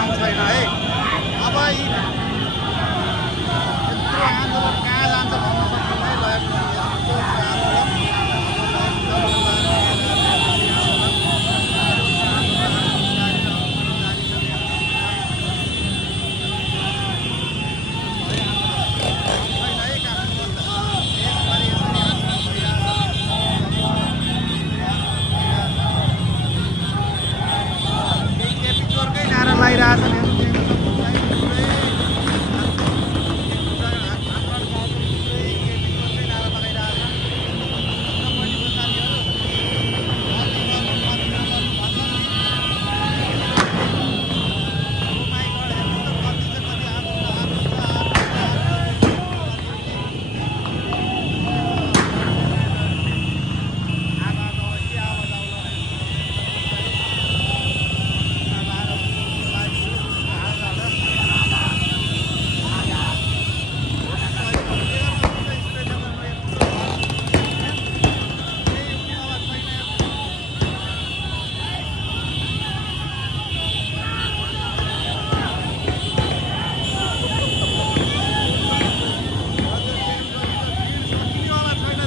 काम छैन है। अब यी यत्रो आन्दोलन कहाँ जान्छ भन्न सक्दिनँ है। यस्तो आन्दोलन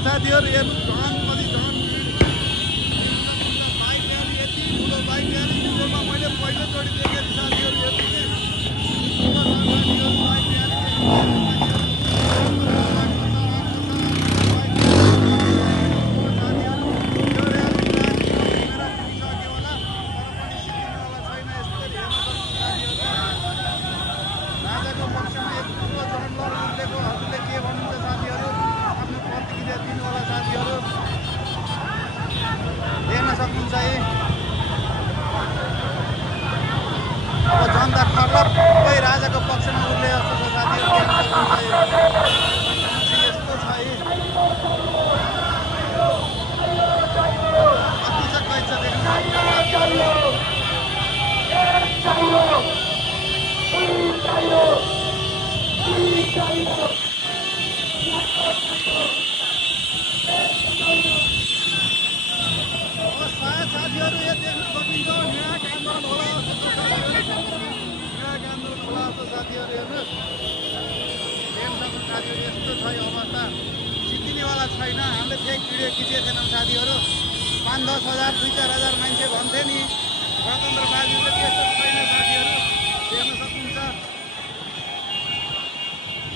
साथीहरु हेर्नु झन् कति झन् बाइक र्याली यति ठुलो बाइक र्याली युरोपमा मैले पहिलोचोटि देखेँ साथीहरु हेर्नु बाइक र्याली राजाको पक्षमा यत्रो जनलर उठेको हजुरले के भन्नुहुन्छ साथीहरु आफ्नो प्रतिक्रिया दिनुहोला साथीहरु हेर्न सक्नुहुन्छ है। अब जनता ठर्लप्पै राजाको पक्षमा उठ्ले जस्तो छ साथीहरु हेर्न सक्नुहुन्छ है। यस्तो छ है कति छ कैछ देख्न साथीहरु साथीहरु यहाँ देख्न सकिन्छ न्यायिक आन्दोलन होला न्यायिक आन्दोलन होला जस्तो साथीहरु हेर्नुहोस् हेर्न सक्नुहुन्छ साथीहरु यस्तो छ यो अवस्था सिद्धिनेवाला छैन। हामीले फेक भिडियो खिचेका छैनौँ साथीहरु 5-10 हजार 2-4 हजार मान्छे भन्थे नि गणतन्त्रवादीले त्यस्तो छैन साथीहरु हेर्न सक्नुहुन्छ।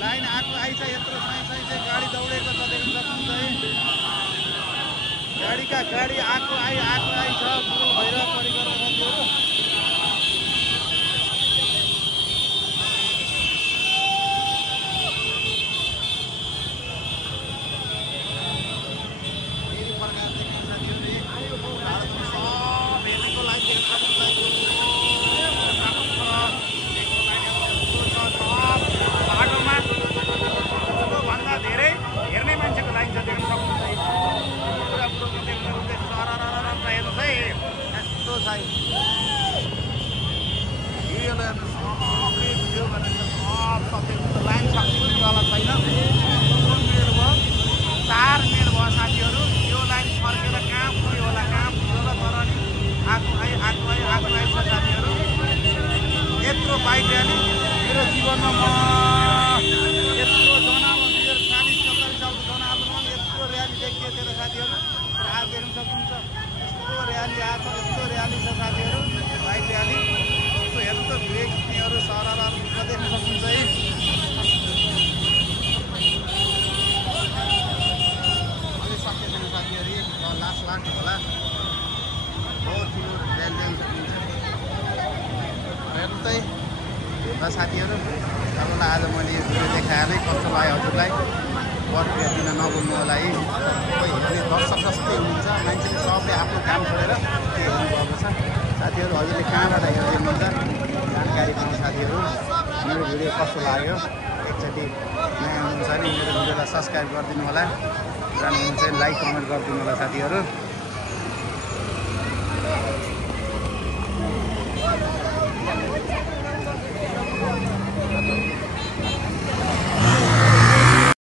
लाइन आएको आइछ यत्रो साई चाहिँ गाडी दौडेको छ देख्न सक्नुहुन्छ है। गाडीका गाडी आएको आइ छ पुल भइरहेको परिक्रमा साथीहरु फेरि प्रकार देख्ने साथीहरु सब हेर्नेको लागि बाटोमा भन्दा धेरै हेर्ने मान्छेको लाइन छ देख्न सक्नुहुन्छ। हेर्नुहोस् है यस्तो छ भिडियोले सबले भिडियो गरेर सब सबै लाइन सक्नु पनि वाला छैन। 4 मिनट भयो साथीहरु यो लाइन फर्केर कहाँ पुग्यो होला तर नि आएको आइ छ साथीहरु। यत्रो बाइक र्याली मेरो जीवनमा म यत्रो जनामा 2040-47 सालको जनआन्दोलनमा यत्रो र्याली देखिएको थिएन साथीहरु। आज देख्न सक्नुहुन्छ यस्तो र्याली आएको यस्तो र्याली छ साथीहरु बाइक र्याली यस्तो हेर्नु त भिडियो खिच्नेहरु सररर देख्न सक्नुहुन्छ है। अलि सके छैन साथीहरु लास्ट लाग्नु होला बहुत ठुलो र्याली देख्न सक्नुहुन्छ हेर्नु त र साथीहरु तपाईँलाई आज मैले यो भिडियो देखाएँ कस्तो लाग्यो हजुरलाई प्रतिक्रिया दिन नभुल्नु होला है। कोही हेर्ने दर्शक जस्तै हुनुहुन्छ मान्छेले सबले आफ्नो काम छोडेर हेर्नुभएको छ साथीहरु। हजुरले कहाँबाट हेर्नुहुन्छ जानकारी पाउनु साथीहरु। मेरो भिडियो कस्तो लाग्यो एकचोटि नयाँ हुनुहुन्छ भने मेरो भिडियोलाई सब्सक्राइब गरिदिनु होला, जान्नुहुन्छ भने लाइक कमेन्ट गरिदिनु होला साथीहरु।